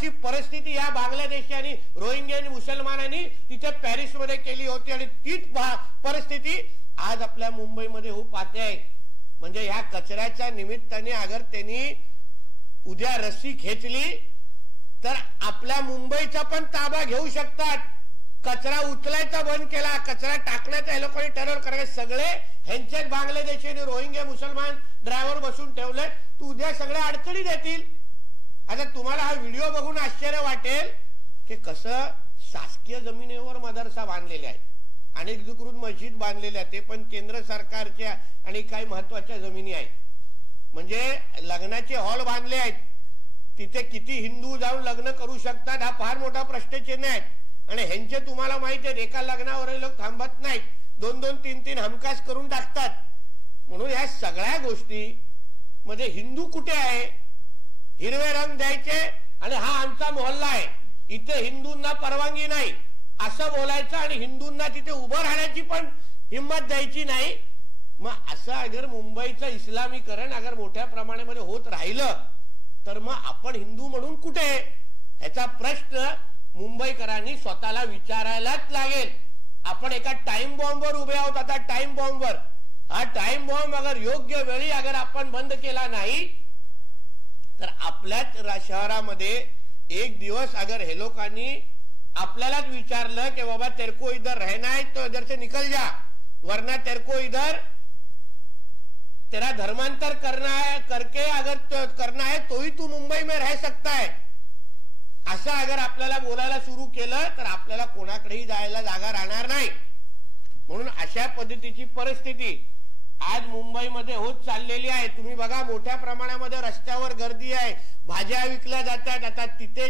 अशी परिस्थिती या बांगलादेशी आणि रोहिंग्या आणि मुसलमानांनी तिथे पॅरिस मध्ये केली होती आणि तीच परिस्थिती आज आपल्या मुंबईमध्ये होऊ पाहते आहे। म्हणजे या कचऱ्याच्या निमित्ताने अगर त्यांनी उद्या रस्सी खेचली तर आपल्या मुंबईचा पण ताबा घेऊ शकतात। कचरा उचलायचा बंद केला, कचरा टाकण्याचा हे लोकांनी टेरर करायचे, सगळे ह्यांचेच बांगलादेशी आणि रोहिंग्या मुसलमान ड्रायव्हर बसून ठेवले, तू उद्या सगळे अडचणी देतील। आता तुम्हाला हा व्हिडिओ बघून आश्चर्य वाटेल की कसं शासकीय जमिनीवर मदरसा बांधलेले आहेत, अनधिकृत मस्जिद बांधलेल्या, ते पण केंद्र सरकारच्या आणि काही महत्वाच्या जमिनी आहेत। म्हणजे लग्नाचे हॉल बांधले आहेत, तिथे किती हिंदू जाऊन लग्न करू शकतात हा फार मोठा प्रश्नचिन्ह आहे। आणि ह्यांचे तुम्हाला माहिती आहे एका लग्नावर लोक थांबत नाहीत, 2-2, 3-3 हमखास करून टाकतात। म्हणून या सगळ्या गोष्टी मध्ये हिंदू कुठे आहे? हिरवे रंग द्यायचे आणि हा आमचा मोहल्ला आहे, इथे हिंदूंना परवानगी नाही असं बोलायचं आणि हिंदूंना तिथे उभं राहण्याची पण हिंमत द्यायची नाही। मग असं अगर मुंबईचं इस्लामीकरण अगर मोठ्या प्रमाणामध्ये होत राहिलं तर मग आपण हिंदू म्हणून कुठे? याचा प्रश्न मुंबईकरांनी स्वतःला विचारायलाच लागेल। आपण एका टाइम बॉम्बवर उभे आहोत। आता टाइम बॉम्बवर, हा टाइम बॉम्ब अगर योग्य वेळी अगर आपण बंद केला नाही तर आपल्याच शहरामध्ये एक दिवस अगर हे लोकांनी आपल्यालाच विचारलं कि बाबा तेरे को इधर रहना है तो इधर से निकल जा, वरना तेरे को इधर तेरा धर्मांतर करना है, करके अगर करना है तो ही तू मुंबई में रह सकता है, असं अगर आपल्याला बोलायला सुरू केलं तर आपल्याला कोणाकडेही जायला जागा राहणार नाही। म्हणून अशा पद्धतीची परिस्थिती आज मुंबईमध्ये होत चाललेली आहे। तुम्ही बघा मोठ्या प्रमाणामध्ये रस्त्यावर गर्दी आहे, भाज्या विकल्या जातात। आता तिथे